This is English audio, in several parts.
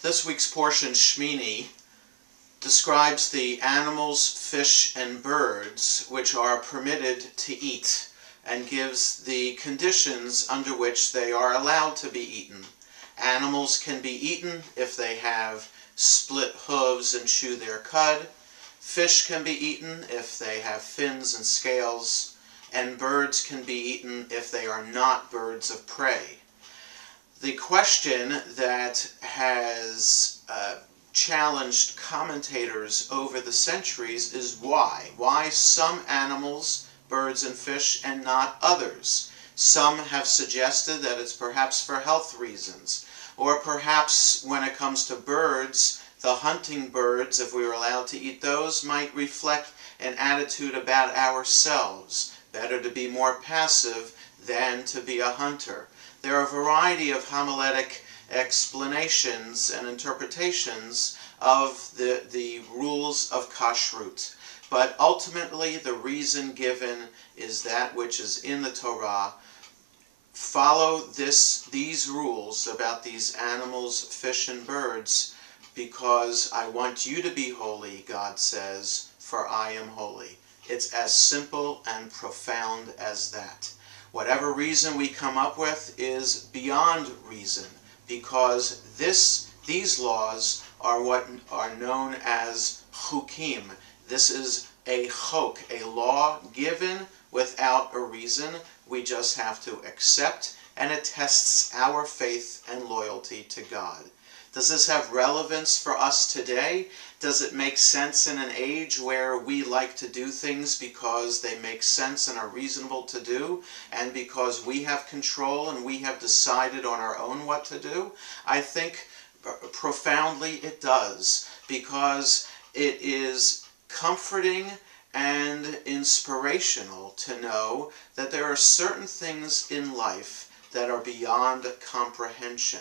This week's portion, Shmini, describes the animals, fish, and birds which are permitted to eat and gives the conditions under which they are allowed to be eaten. Animals can be eaten if they have split hooves and chew their cud. Fish can be eaten if they have fins and scales, and birds can be eaten if they are not birds of prey. The question that has challenged commentators over the centuries is why? Why some animals, birds and fish, and not others? Some have suggested that it's perhaps for health reasons, or perhaps when it comes to birds, the hunting birds, if we were allowed to eat those, might reflect an attitude about ourselves. Better to be more passive than to be a hunter. There are a variety of homiletic explanations and interpretations of the rules of kashrut. But ultimately, the reason given is that which is in the Torah. Follow these rules about these animals, fish, and birds, because I want you to be holy, God says, for I am holy. It's as simple and profound as that. Whatever reason we come up with is beyond reason, because these laws are what are known as chukim. This is a chok, a law given without a reason. We just have to accept, and it tests our faith and loyalty to God. Does this have relevance for us today? Does it make sense in an age where we like to do things because they make sense and are reasonable to do, and because we have control and we have decided on our own what to do? I think profoundly it does, because it is comforting and inspirational to know that there are certain things in life that are beyond comprehension,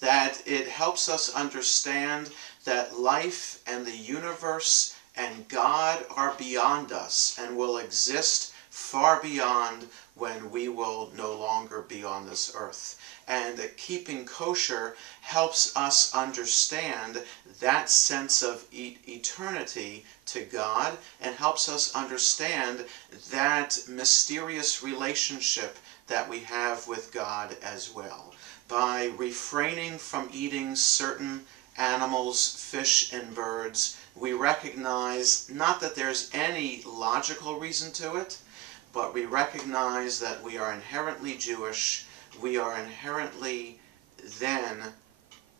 that it helps us understand that life and the universe and God are beyond us and will exist far beyond when we will no longer be on this earth. And that keeping kosher helps us understand that sense of eternity to God, and helps us understand that mysterious relationship that we have with God as well. By refraining from eating certain animals, fish, and birds, we recognize not that there's any logical reason to it, but we recognize that we are inherently Jewish. We are inherently then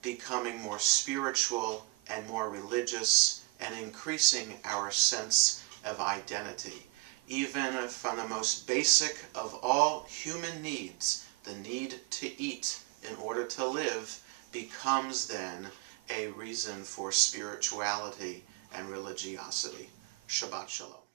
becoming more spiritual and more religious and increasing our sense of identity. Even from the most basic of all human needs, the need to eat in order to live, becomes then a reason for spirituality and religiosity. Shabbat Shalom.